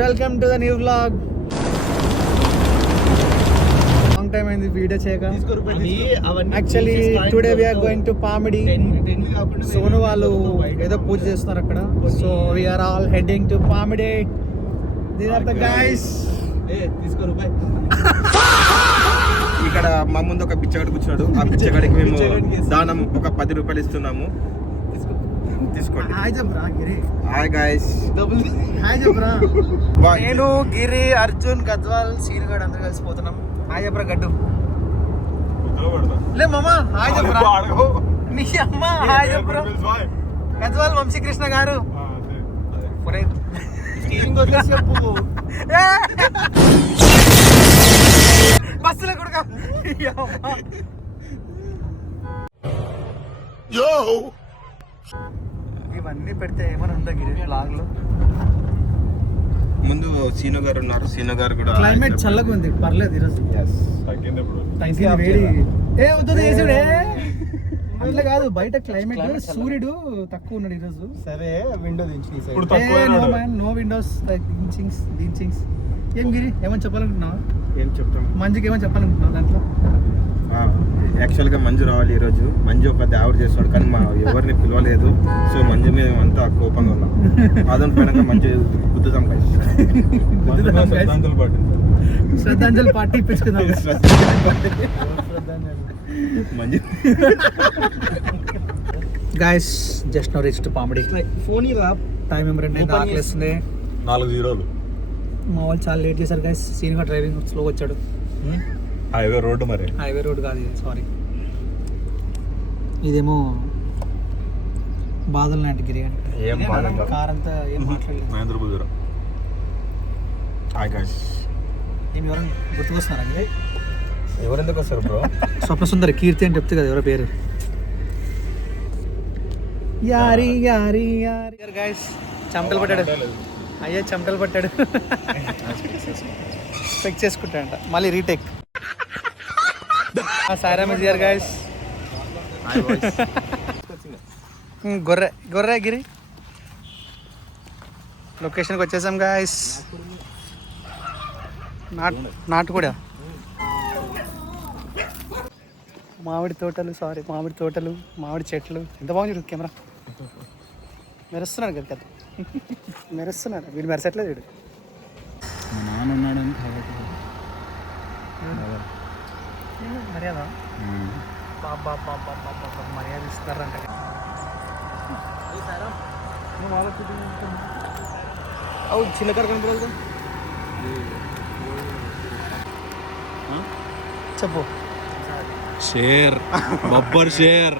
Welcome to the new vlog. Long time అయింది video చేయక. Actually today we are going to Pamidi. Sonu వాళ్ళు ఏదో పూజ చేస్తున్నారు అక్కడ. So we are all heading to Pamidi. These are the guys. ఇక్కడ మా ముందు ఒక బిచ్చగాడు కూర్చున్నాడు. ఆ బిచ్చగాడికి మేము దానం ఒక 10 రూపాయలు ఇస్తున్నాము. తీసుకోండి. హాయ్ చెప్పరా గిరి. Hi guys. హాయ్ చెప్పరా. నేను గిరి, అర్జున్, గద్వాల్, సీనుగాడు అందరూ కలిసిపోతున్నాం. హాయ్ చెప్పరా గడ్డు. లే మామా హాయ్ చెప్పరా. నీ అమ్మ హాయ్ చెప్పరా. గద్వాల్ వంశీకృష్ణ గారు. బస్సులో కూడా ఇవన్నీ పెడితే ఏమైనా ఉందా గిరి బ్లాగ్ లో. ముందు సీను గారు ఉన్నారు. సీను గారు కూడా క్లైమేట్ చల్లగా ఉంది, పర్లేదు ఈరోజు. వేడి ఏ అవుతుంది వేసుడే అట్లా కాదు. బయట క్లైమేట్ సూర్యుడు తక్కువ ఉన్నాడు ఈరోజు. సరే విండో దించి నో విండోస్ దించింగ్స్. ఏం గిరి ఏమని చెప్పాలనుకుంటున్నావు? ఏం చెప్తాం, మంజుకి ఏమని చెప్పాలనుకుంటున్నావు దాంట్లో? యాక్చువల్గా మంజు రావాలి ఈరోజు. మంజు ఒక దావర్ చేస్తాడు కానీ మా ఎవరిని పిలవలేదు. సో మంజు మీద అంతా కోపంగా ఉన్నాం. అదొని పైన మంజు గుద్దుతాం శ్రద్ధాంజలి పార్టీ ఇప్పించుకుందాం. Manju guys just no reach to Pamidi. Phone time ఏం 2 ఆకలిస్తుంది. 4-0 మా వాళ్ళు చాలా లేట్ చేశారు గైస్. సీన్గా డ్రైవింగ్ స్లోగా వచ్చాడు. Highway road. మరి హైవే రోడ్ కాదు ఇది, సారీ. ఇదేమో బాధలు నాటి గిరి అంటే. ఏం బాధ కార్ అంతా ఏం మాట్లాడలేదు. మహేంద్రపురం. Hi guys. ఏం ఎవరైనా గుర్తుకొస్తున్నారా గిరి? ఎవరెందుకు వస్తారు బ్రో? స్వప్న సుందరి కీర్తి అని చెప్తే కదా ఎవరో పేరు. యారి యారి యారి గైస్ చెమటలు పట్టాడు. అయ్యే చెమటలు పట్టాడు. చెక్ చేసుకుంటాడంట మళ్ళీ retake. Sairam is here guys. గొర్రె గిరి లొకేషన్కి వచ్చేసాం గైస్. నాటు కూడా మామిడి తోటలు మామిడి చెట్లు. ఎంత బాగుంది కెమెరా. మెరుస్తున్నాడు కదా కదా మెరుస్తున్నాడు. వీడు మెరసట్లేదు వీడు. మా నాన్న ఉన్నాడని కాబట్టి మర్యాద బాబా మర్యాద ఇస్తారంట. చిన్న కారు కనపడదు. చెప్పు. Share Babbar share.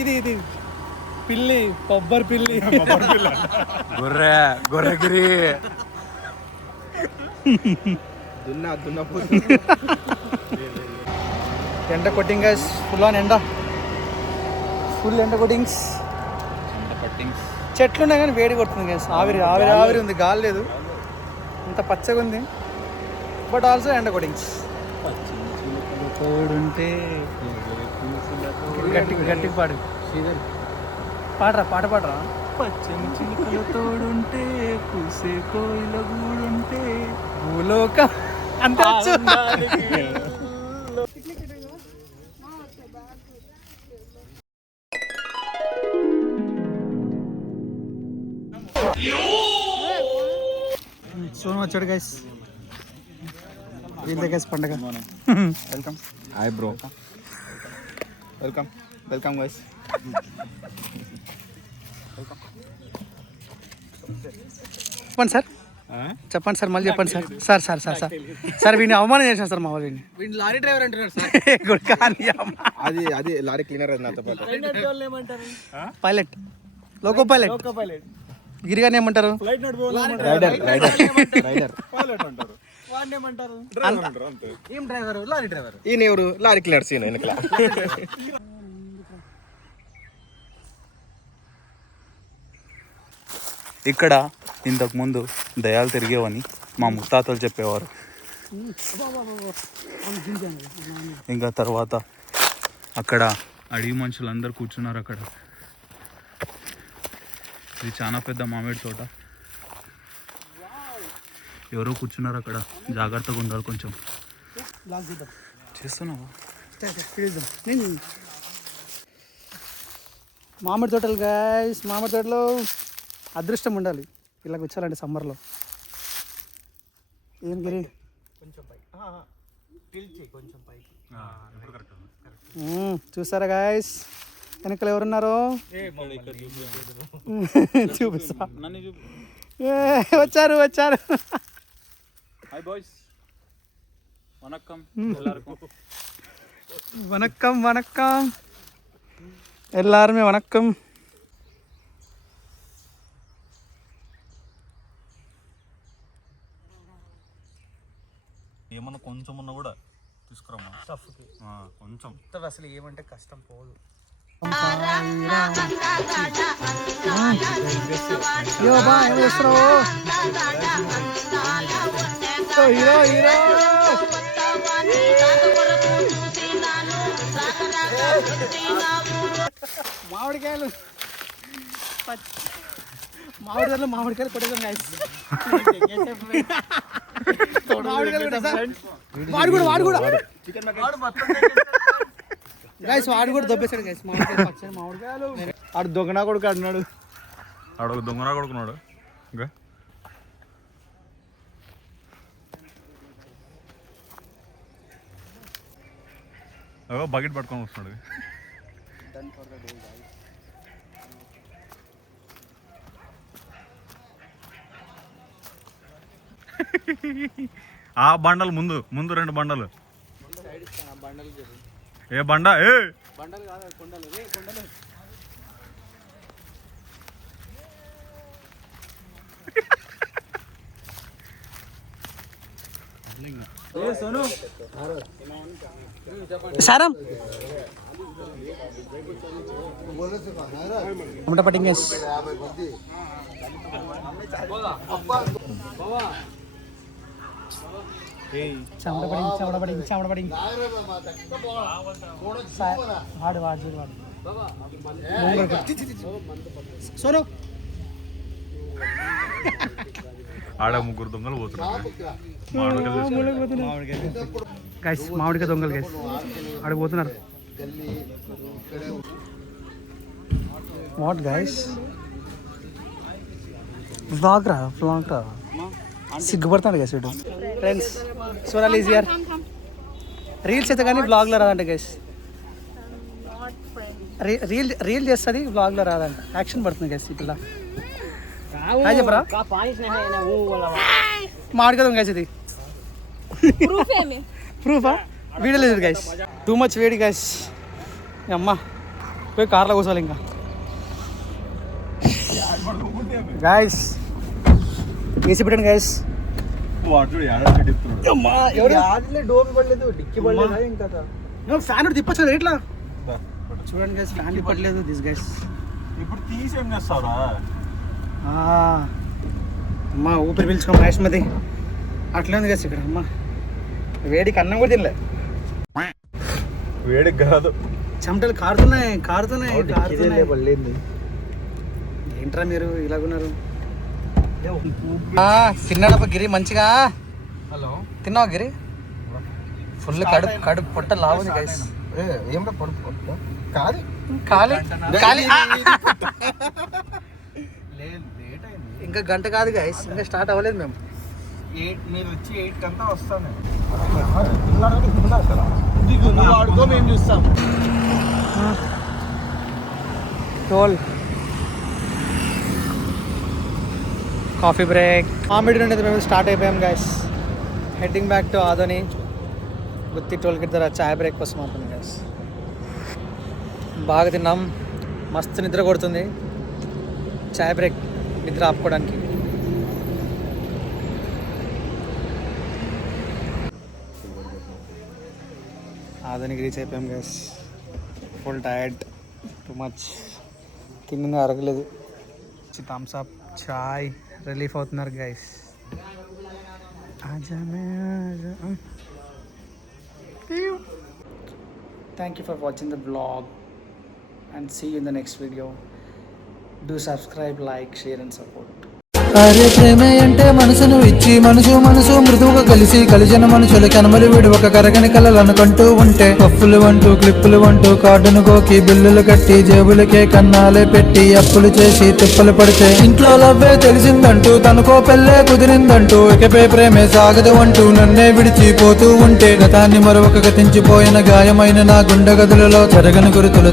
ఇది పిల్లి, కొబ్బరి పిల్లి. గొర్రెగిరి. ఎండ కొట్టింగ్ గైస్. ఫుల్ ఆన్ ఎండ. ఫుల్ ఎండ కొట్టింగ్స్. చెట్లు ఉన్నాయి కానీ వేడి కొడుతుంది గైస్. ఆవిరి ఉంది, గాలి లేదు. ఇంత పచ్చగా ఉంది బట్ ఆల్సో ఎండ కొట్టింగ్స్. తోడుంటే గట్టిగా పాడరా. పచ్చని చిలుకల తోడుంటే పూసే కోయిల గూడుంటే భూలోక అంతే. సోను వచ్చాడు గైస్. వీళ్ళ గైస్ పండగ. Welcome. Hi bro. Welcome guys. చెప్పండి సార్ మళ్ళీ చెప్పండి సార్. సార్ వీడిని అవమానం చేసిన సార్ మా వాళ్ళు. వీడిని లారీ డ్రైవర్ అంటున్నారు సార్. అది లారీ క్లీనర్ అది నాతో పాటు. Pilot, loco pilot. గిరిగాని ఏమంటారు? రైడర్. ఏం డ్రైవర్? Lorry driver. ఈయన ఎవరు? Lorry cleaner. సీన్ వెనకల. ఇక్కడ ఇంతకుముందు దయాలు తిరిగేవని మా ముత్తాతలు చెప్పేవారు. ఇంకా తర్వాత అక్కడ అడవి మనుషులందరూ కూర్చున్నారు. అక్కడ ఇది చాలా పెద్ద మామిడి తోట. ఎవరో కూర్చున్నారు అక్కడ, జాగ్రత్తగా ఉండాలి కొంచెం. చేస్తున్నావా? మామిడి తోటలు గైస్, మామిడి తోటలో అదృష్టం ఉండాలి ఇలా కూర్చోాలంటే సమ్మర్లో. ఏం గిరి చూసారా గైస్, వెనకాల ఎవరున్నారో చూపిస్తా. వచ్చారు వచ్చారు. హాయ్ బాయ్స్, వనక్కం. వనక్కం వనక్కం எல்லாருமே வணக்கம். ఏమన్నా కొంచెం ఉన్నా కూడా తీసుకురామా కొంచెం. అసలు ఏమంటే కష్టం పోదు. హీరో హీరో మామిడికాయలు మామిడికాయలు కొట్టేసాం గైస్. వాడు కూడా గైస్, వాడు కూడా దొబ్బేశాడు గైస్. మామిడికాయలు ఆడు దొంగనా కొడుకు అన్నాడు. ఆడొక దొంగనా కొడుకున్నాడు. ఇంకా బకెట్ పట్టుకొని వస్తున్నాడు. ఆ బండలు ముందు ముందు 2 బండలు. ఏ బండ? ఏ బండలు కాదు, కొండలు. కొండలు సారం టమాటా పట్టింగ్ గైస్. చెమట పడింగ్ వాడు సోను. ఆడ 3 దొంగలు పోతున్నారు. గైస్ మామిడికాయ దొంగలు గైస్ ఆడికి పోతున్నారు. వాట్ గైస్, వ్లాగ్ రా సిగ్గుపడతాడు గైస్ వీడు. Friends Sonal is here. Reels అయితే కానీ వ్లాగ్లో రాదంట గైస్. రీల్ చేస్తుంది, వ్లాగ్లో రాదంట. యాక్షన్ పడుతుంది గైస్ ఈ పిల్ల. హాయ్ చెప్పరా. మామిడికాయ దొంగ గైస్ ఇది. ప్రూఫా? వీడియో లేదు గైస్. టూ మచ్ వేడి గైస్. అమ్మా పోయి కార్లో కూర్చోవాలి ఇంకా. గైస్ వేసి పెట్టండి గైస్. డోర్ పడలేదు, డిక్కి పడలేదు. ఇంకా ఫ్యాన్ తిప్పచ్చు ఎట్లా చూడండి గైస్. ఫ్యాన్ తిప్పట్లేదు దిస్ గైస్. ఇప్పుడు తీసి ఏం చేస్తారా? అమ్మా ఊపిరి పీల్చుకో మహేష్మతి. అట్లే ఉంది గైస్ ఇక్కడ. అమ్మా వేడికి అన్నం కూడా తినలే. వేడికి కాదు, చెమటలు కారుతున్నాయి. ఏంట్రా మీరు ఇలాగున్నారు? తిన్నాడప్ప గిరి మంచిగా. హలో తిన్నావా గిరి? ఫుల్ కడుపు పొట్ట లావుంది గైస్. ఏమన్నా పడుపు కాదు ఖాళీ ఇంకా గంట కాదు గైస్, ఇంకా స్టార్ట్ అవ్వలేదు మేము. 8 మీరు వచ్చి 8 కంతా వస్తాను. ఆడుకో మేము చూస్తాం. Coffee break. మామిడి నుండి మేము స్టార్ట్ అయిపోయాం guys. Heading back to Adoni. Gooty టోల్కి దగ్గర చాయ్ బ్రేక్ కోసం అవుతుంది గైస్. బాగా తిన్నాం, మస్తు నిద్ర కొడుతుంది. చాయ్ బ్రేక్ నిద్ర ఆపుకోవడానికి. ఆదోనికి రీచ్ అయిపోయాం guys. Full tired, too much. తిన్నది అరగలేదు. థమ్స్ అప్ చాయ్ రిలీఫ్ అవుతున్నారు guys. Thank you for watching the blog and see you in the next video. Do subscribe, like, share and support. అరే ప్రేమే అంటే మనసును ఇచ్చి మనసు మృదువుగా కలిసిన మనుషులు కనమలి వీడు ఒక కరగని కలలనుకుంటూ ఉంటే పప్పులు అంటూ క్లిప్పులు అంటూ కార్డును గోకి బిల్లులు కట్టి జేబులకే కన్నాలే పెట్టి అప్పులు చేసి తిప్పలు పడితే ఇంట్లో లవ్వే తెలిసిందంటూ తనకో పెళ్ళే కుదిరిందంటూ ఇకపై ప్రేమే సాగదు అంటూ నన్నే విడిచిపోతూ ఉంటే గతాన్ని మరొక గతించిపోయిన గాయమైన నా గుండె గదులలో చెరగని గురుతులు